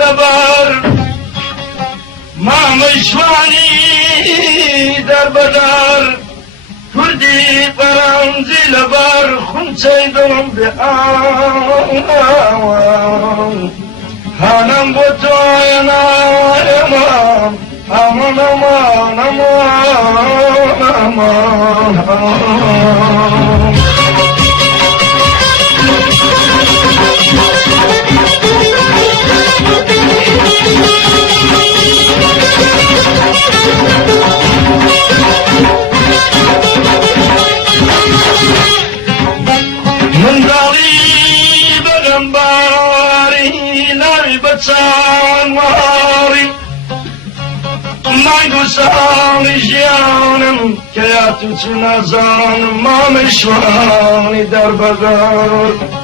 لبر مامشوانی در بدر کردی پرانزی لبر خونچه دلم به آوان هانم با تو امام امان امان امان امان من داری بغنباری ناری بچان ماری من گسانی جیانم که یا تو چو نزانم ما مشوانی در بدر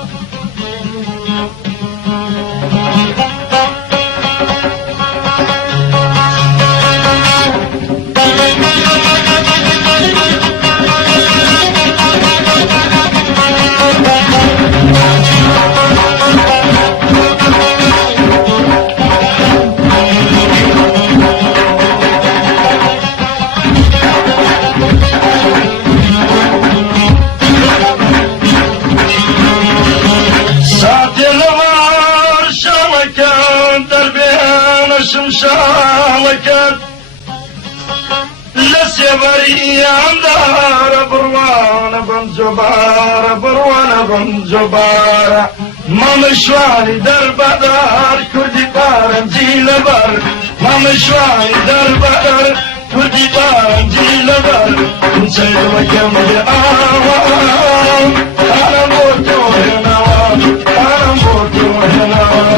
شمشالكت لسيبريان دار بروان بن جبار بروان بن جبار ما مشواري در بدر كردي بارم جيل بر ما مشواري در بدر كردي بارم جيل بر نسيد وكم بآوام أنا موتو هنا أنا موتو هنا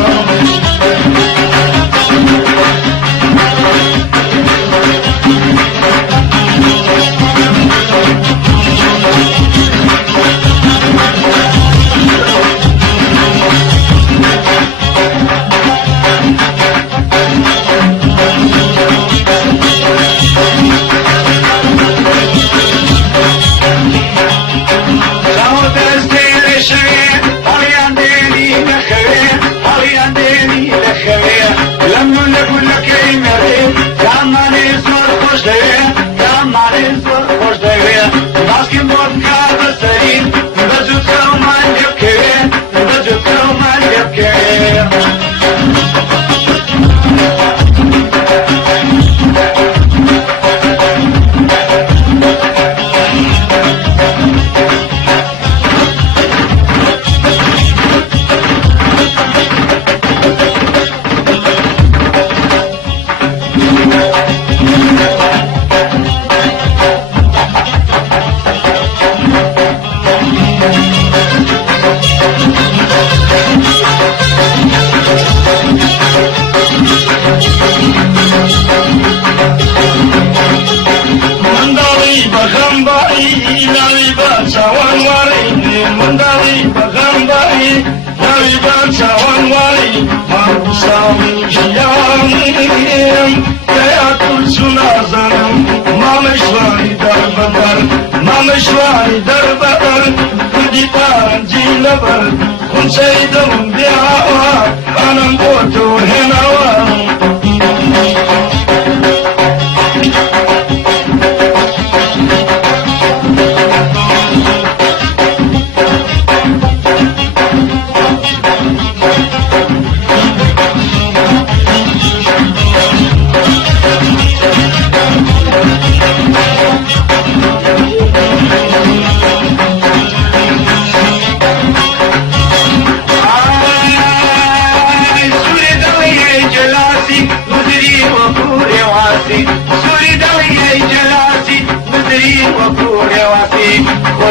مشواري در بدر كردي بارم جيل بر خنسيدم بيعوا أنا موتو هنا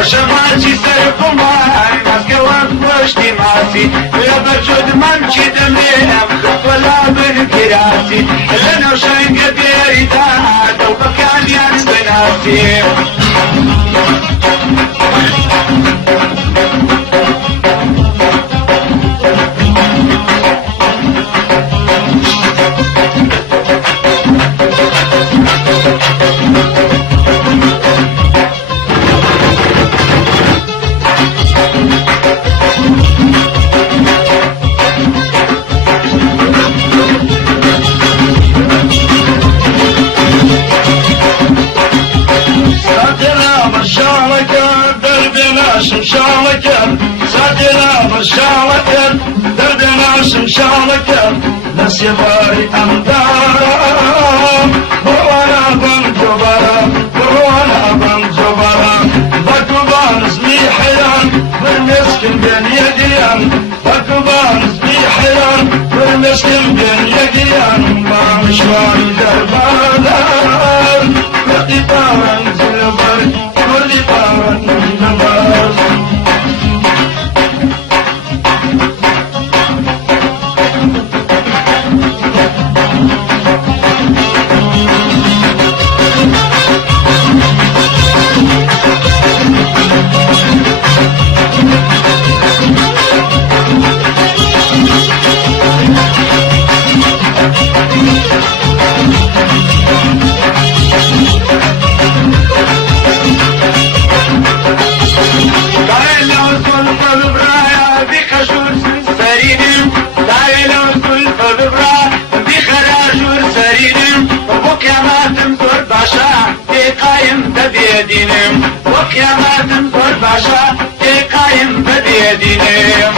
خوشمانچی سر قمار ماسکه وقت پشتی ماسی بلا بجود من چی دمیم خفلا برگراسی لنو شنگ بیاری داد و بکانیان بناسی شمشالكم ساتنا مشالكم دردنا شمشالكم نسيباري أمدارم بوانا بنجبرم بوانا بنجبرم بكبان اسمي حيان بالمسكن بين يديان بكبان اسمي حيان بالمسكن بين يديان ما مشواري دربان كردي طارن زلبر كردي طارن زلبر بدينم وقيامات والباشا قايم بدينم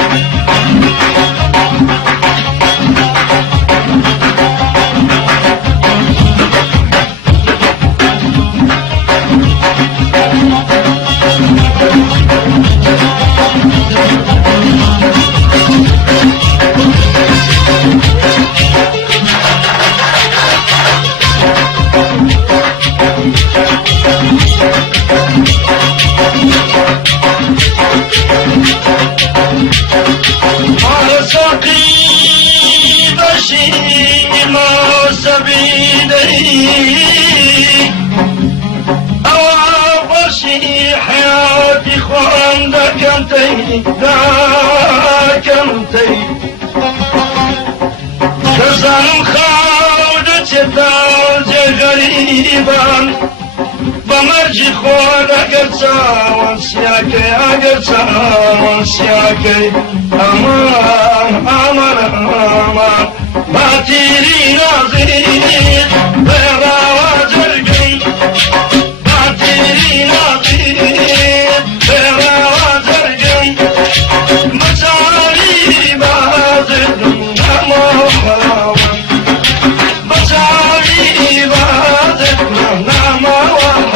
حياتي خوان دكنتي كزانم خاودت يتاوزي غريبا بمرجي خوان اگر ساوان سياكي امان امان امان باتيري ناظرين بغاوة جرقين باتيري ناظرين بغاوة جرقين مصاري بازدن نمو حراوة مصاري بازدن نمو حراوة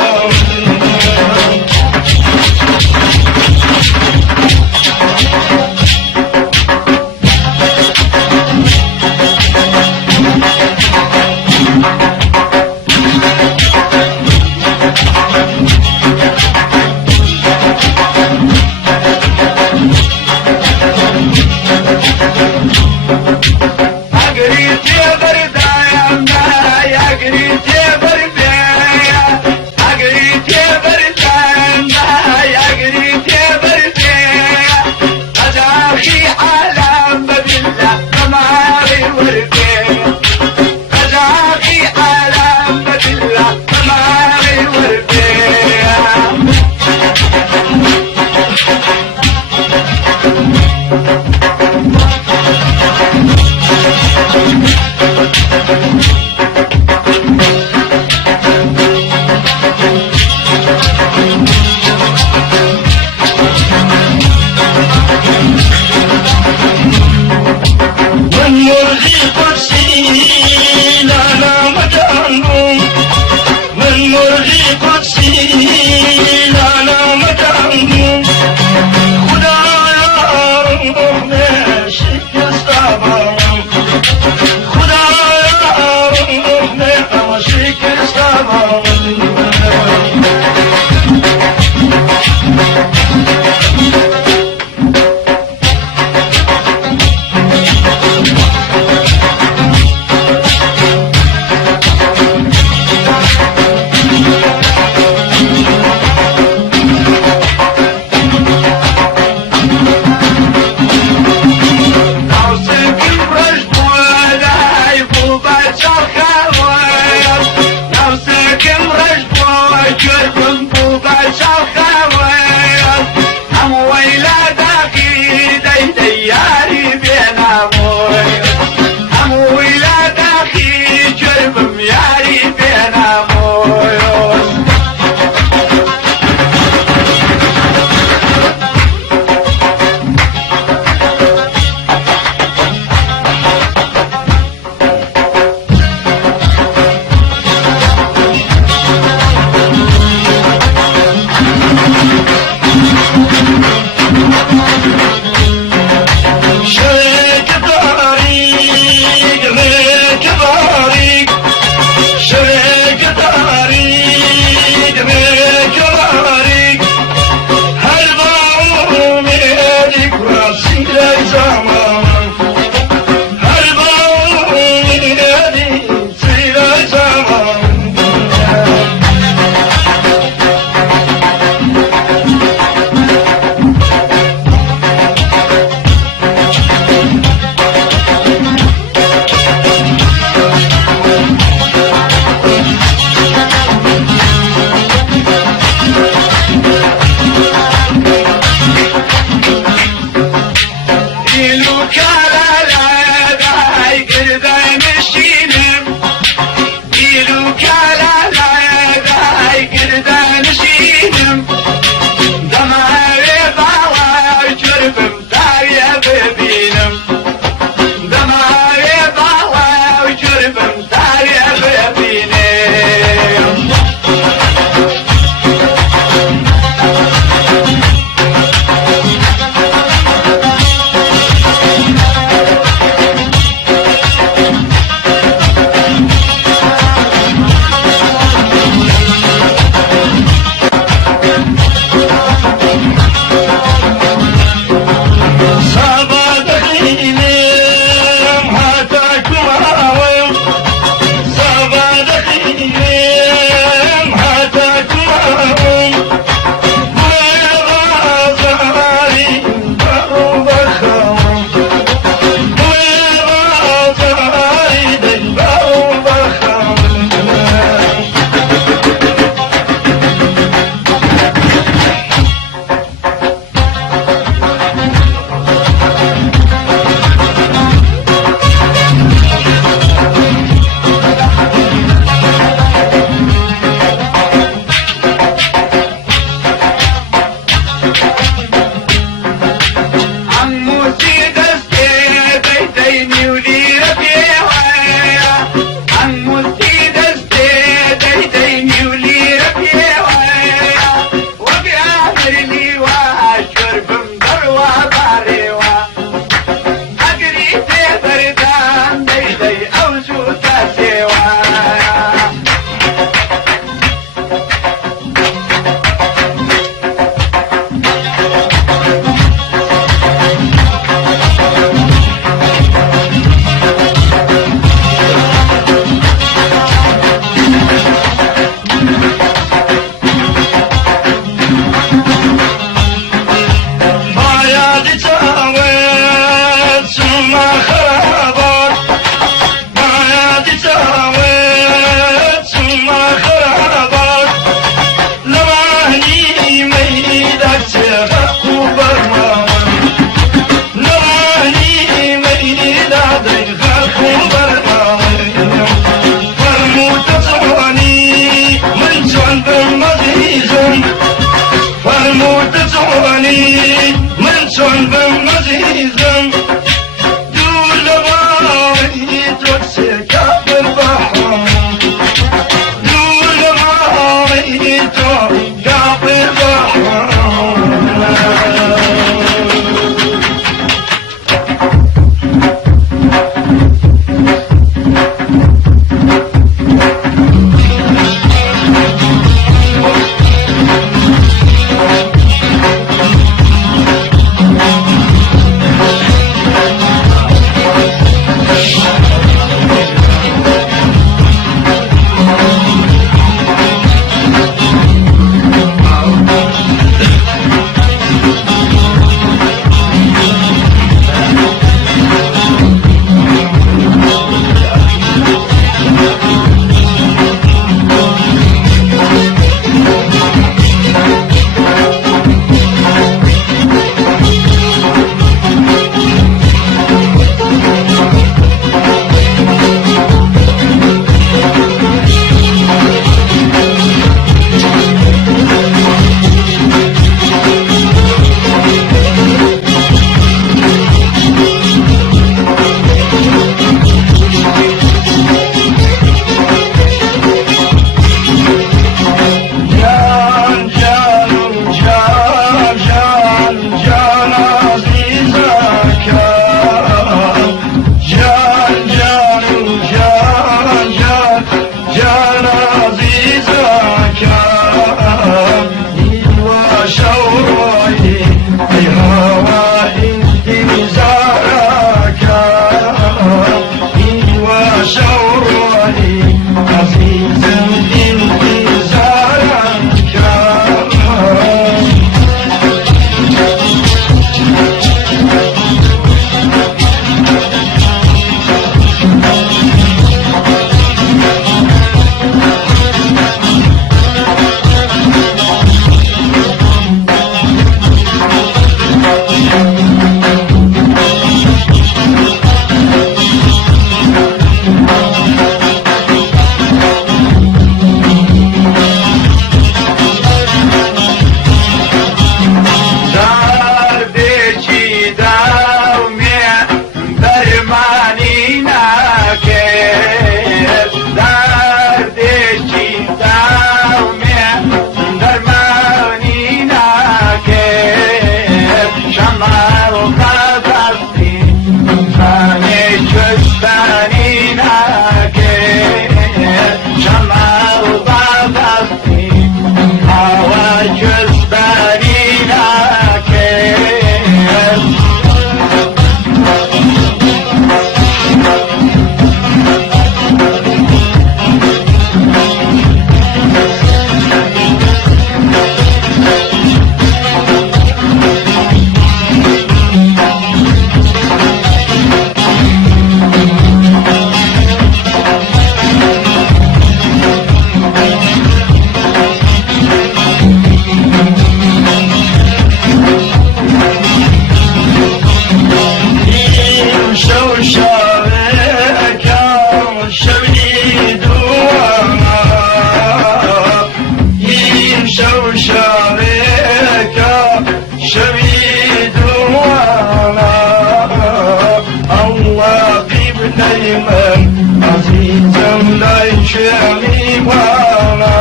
من عزیزم لایچه میوانا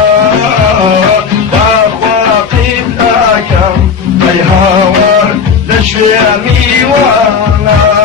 با خواقید آکم ای هاور لشوی میوانا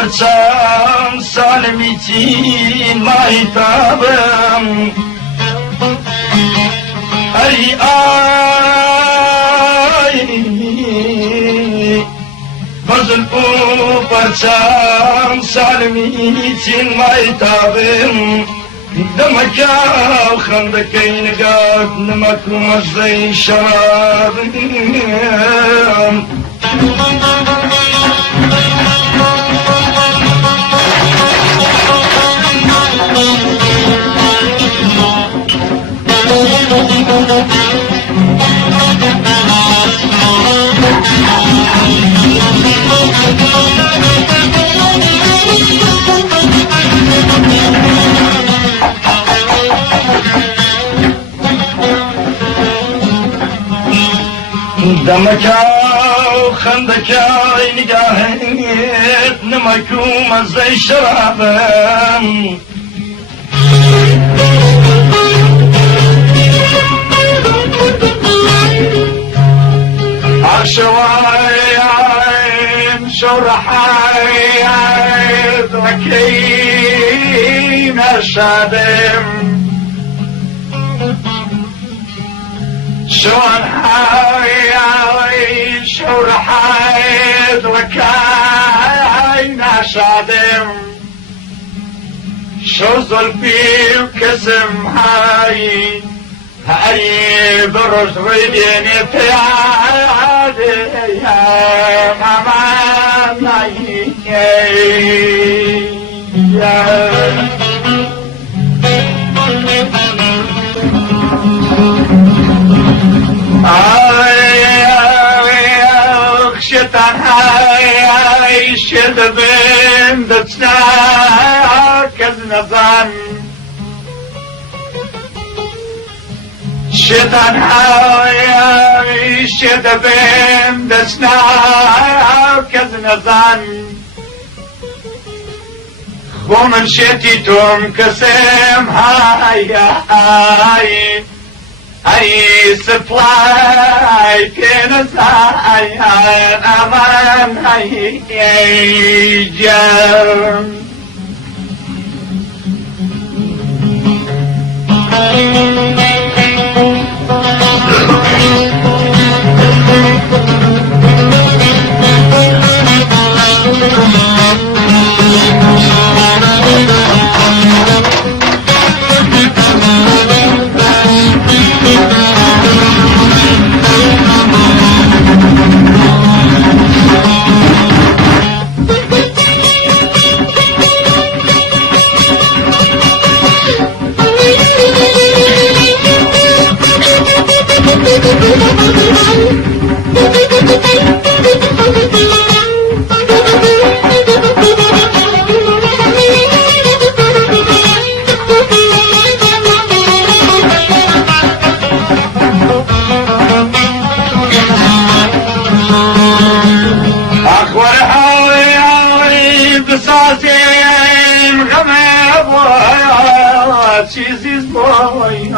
برچم سالمیتین مایتابم ای آی بزل او برچم سالمیتین مایتابم دمکا خندکی نگات نمکو مزی شرابم دمکا خندکا نگاهت نمکو مزی شرابم عشوايم شرحايد وكين الشادم شون حايد شرحايد وكين الشادم شو ظلفي وكسم هاي هاي برز ويديني في عادي يا ماما يا شتان هاي شد بين دتنا كزنزان شتان هاي شد بين دتنا كزنزان بۆ من شێتی تۆم کەسم های هەری سپڵای پێنەزایان ئامان هەیجەم چیزیز بای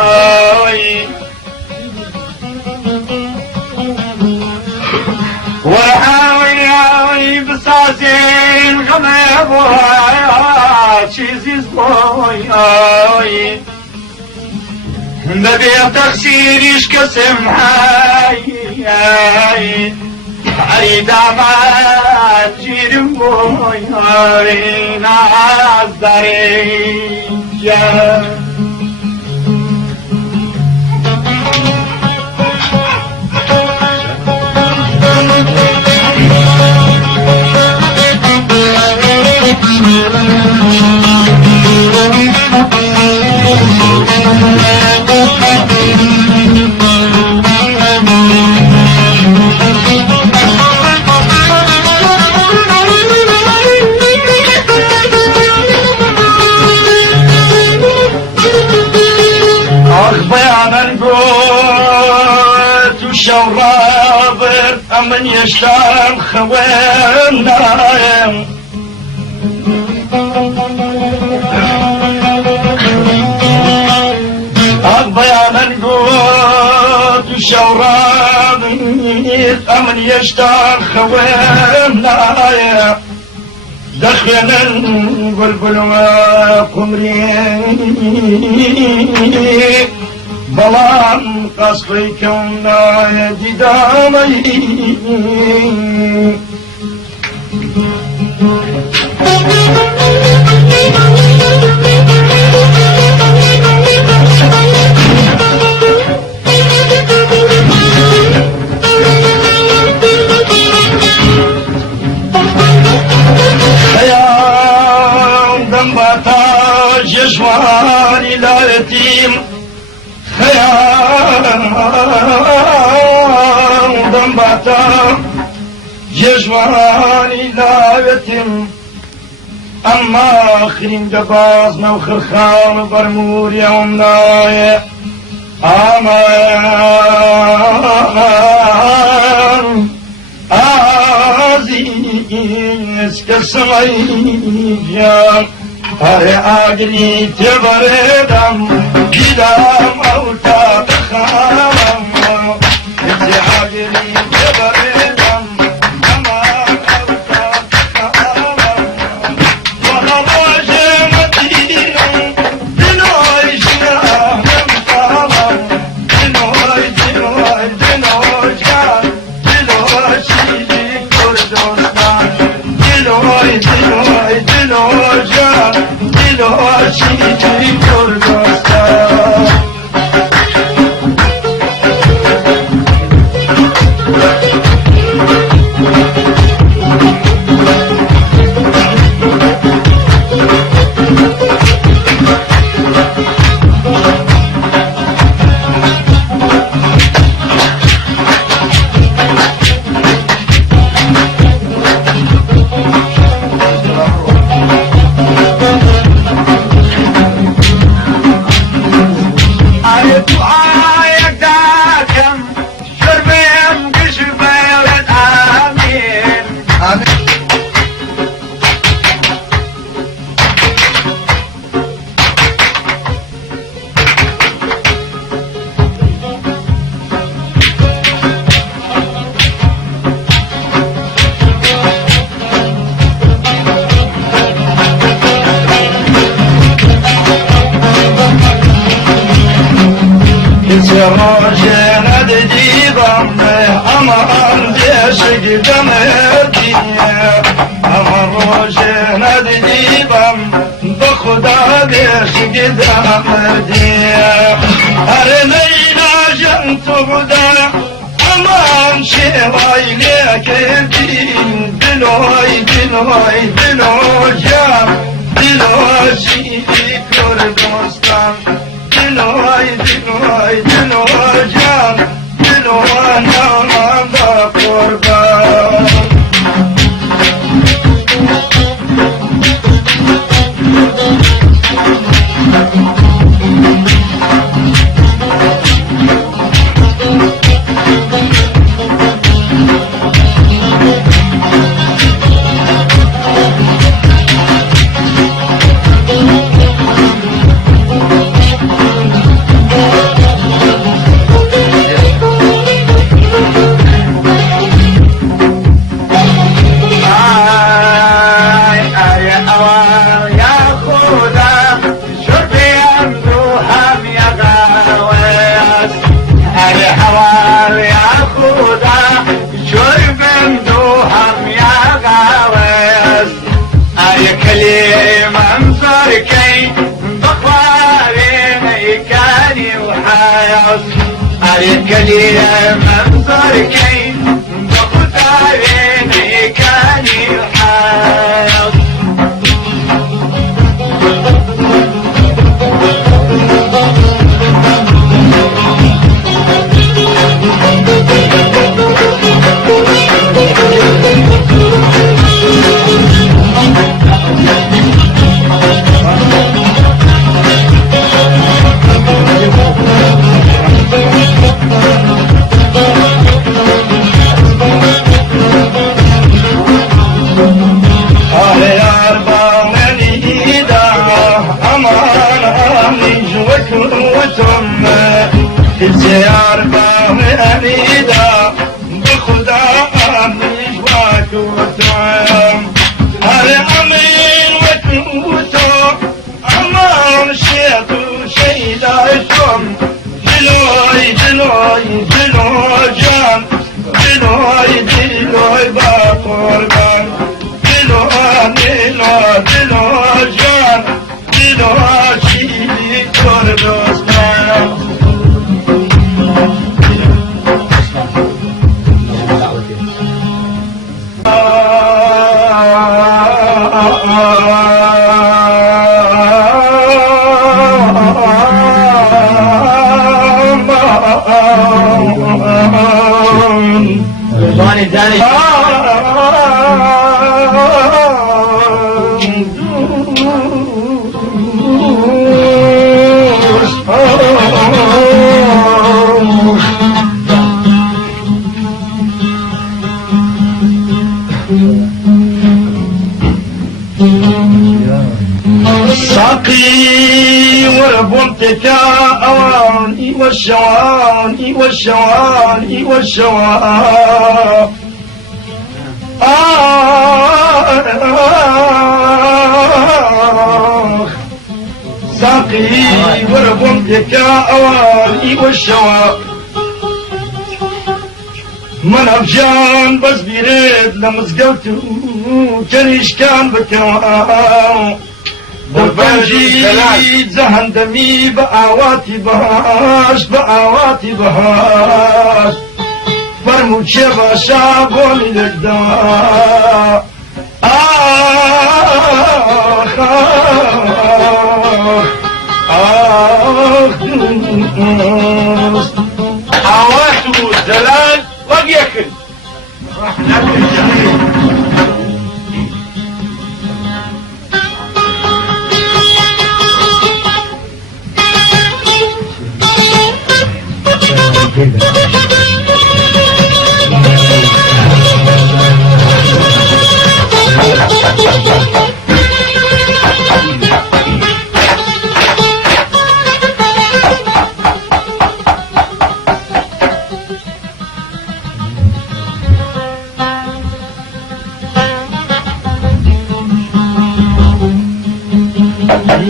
وهاوي بسازين غمه بوي چیزیز بوي نبي تفسيريش كسم هاي عريد عمان جيرم بوي ناز داري شرابر أمن يشلام خوانايم أضيانا نقود شراب أمن يشلام خوانايم دخينا بلبل وقمرين بلان قصري كونا يددامي خيام دنباتا جشواني لا يتيم دنباتا جشواني لا يتم أما آخرين دبازنا وخرخان برمور يومنا أمان عزيز كسميجان هر آگری تبردم گیرم اوتا بخامم هر آگری تبردم اما اوتا بخامم وحواجه مدینم دنوی جنام خامم دنوی دنوی دنوی جان دنوی چیزی کردستان دنوی دنوی دنوی جان دلوشی کردستان روشنا ديبم امان ديشق دمتي امان روشنا ديبم بخدا ديشق دمتي ارنينا جنت غدا امان شواي لك الدين دلوي دلوي دلو جام دلو شيك كردستان دلوي دلوي دلو جام دلو انا بقربان كلي منظر كي بختاريني كان يحايط الزيار بامنيدا بخدا امني وتوتم هل امين وتوتو امان شيتو شيدايتم دلوي دلوي دلو جان دلوي دلوي بقربان دلو دلو دلو جان دلو شيلي كردستان ساقي وربمتك أواني والشواني والشواني والشواني ساقي وربمتك أواني والشواني من أفجان بس بيريد لمزقوتو كريش كان بكوان بفنجي زهندمي بآواتي بهاش بآواتي بهاش فرمو شبا شابوني لقدا آخ آواتو زلال وقيكن رحنا بالجميل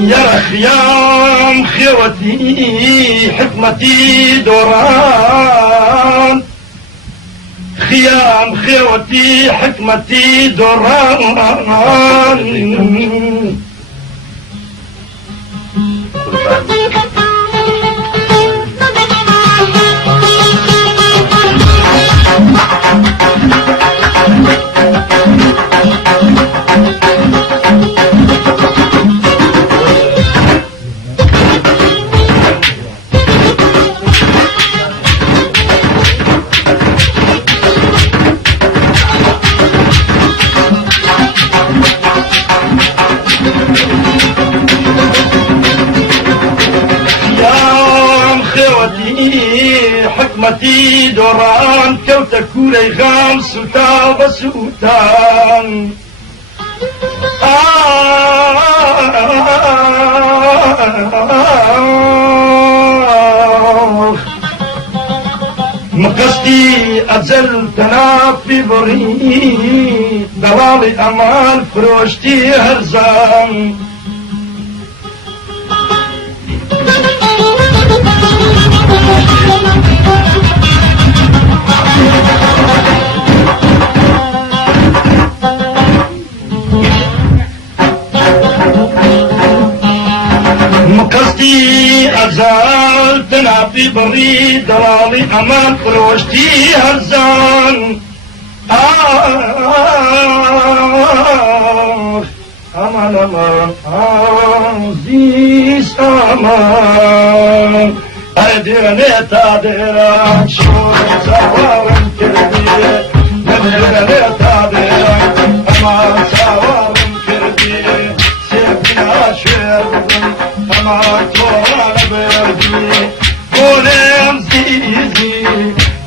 يا خيام خيام خيوتي حكمتي دوران خيام خيوتي حكمتي دوران حكمتي دوران كوتا كوري غام سوتا بسوتان مقصدي أجل تنافي بري دوالي أمال فروشتي هرزان مقصدي أزال تنافي بري دلالي أمان فروشتي هرزان أمان أمان زيس أمان أديني تاديران شور سوارن كردي أديني تاديران أمان سوارن كردي سيبنا شيرن أمان طوال بردي بولم زيزي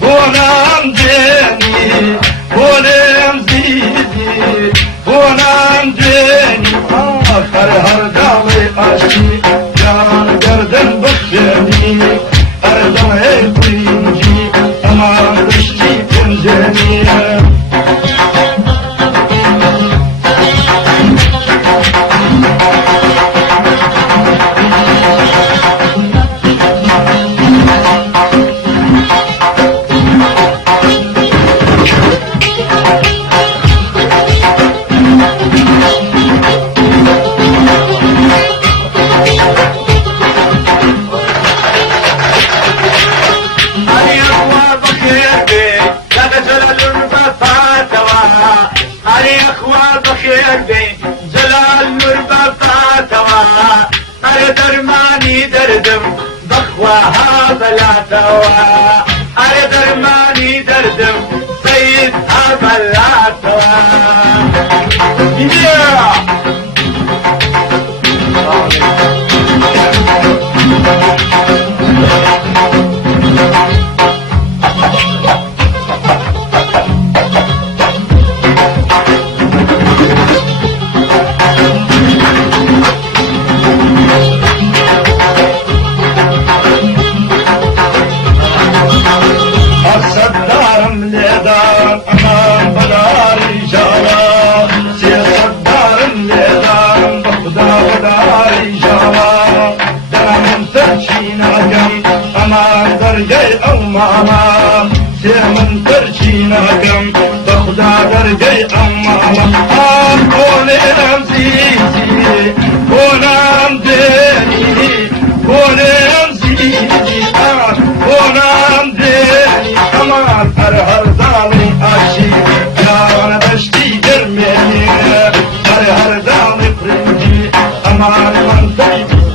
بولم ديني بولم زيزي بولم ديني آخر هر دالي عشي جان گردن بخشني أردن هي قرينجي أمان رشتي كنزني دردم بخواها بلا توا أري درماني دردم سيد بلا توا ماما سيمن ترشينا كم بخدا درجي أماما بولم زيزي بولم ديني بولم زيزي بولم ديني أمان هر دالي أشي جانا بشتي جرميني هر دالي فرنجي أمان من تيجي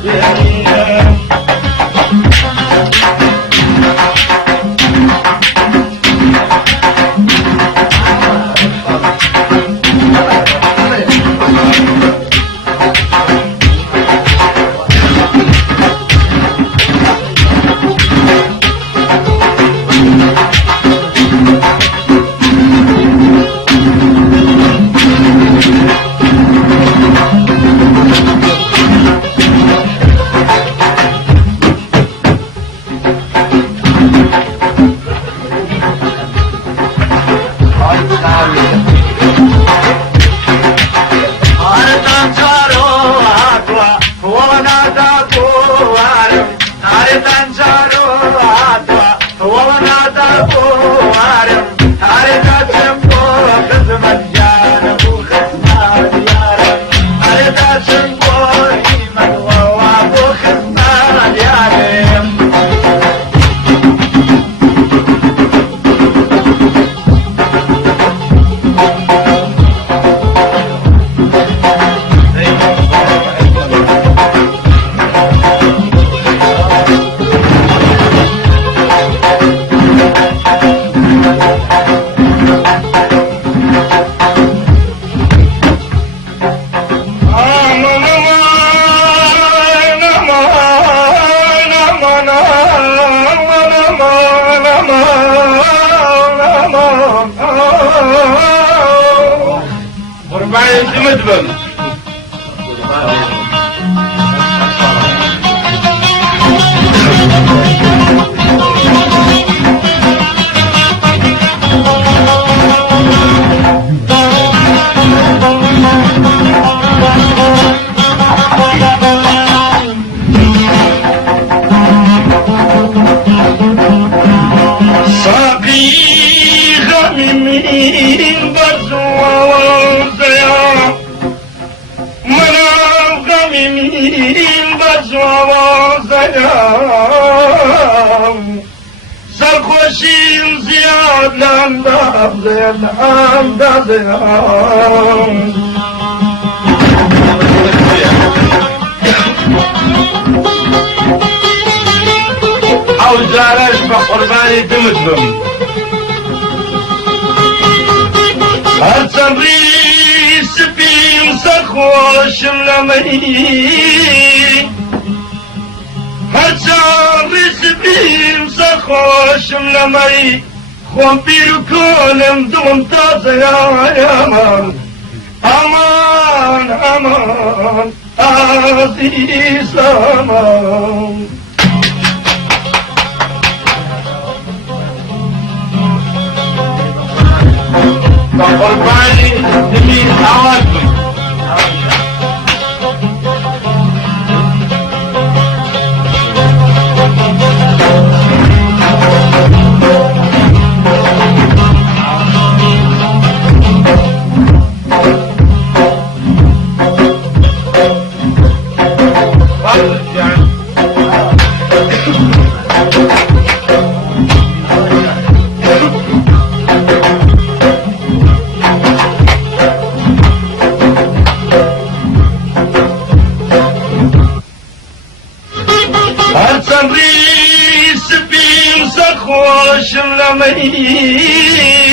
هر تنجارو عطوا وانا دابوارم هر تاتم بو خدمت جانم بو خدمت يارم هر تاتم بو هيمت وابو خدمت يارم قربان مدبم صاقي غمي من بزوازيا منام غمي من بزوازيا سرخوشين زياد لانداب زياد لانداب زياد حوزارش بقرباني دمتهم هالصبري سبين سخوش لمي هالصبري سبين سخوش لمي خوم بيركونم دون تازيا يامان امان امان عزيز امان قرباني نبي حوالكم هالصبري سبين سخوش لمي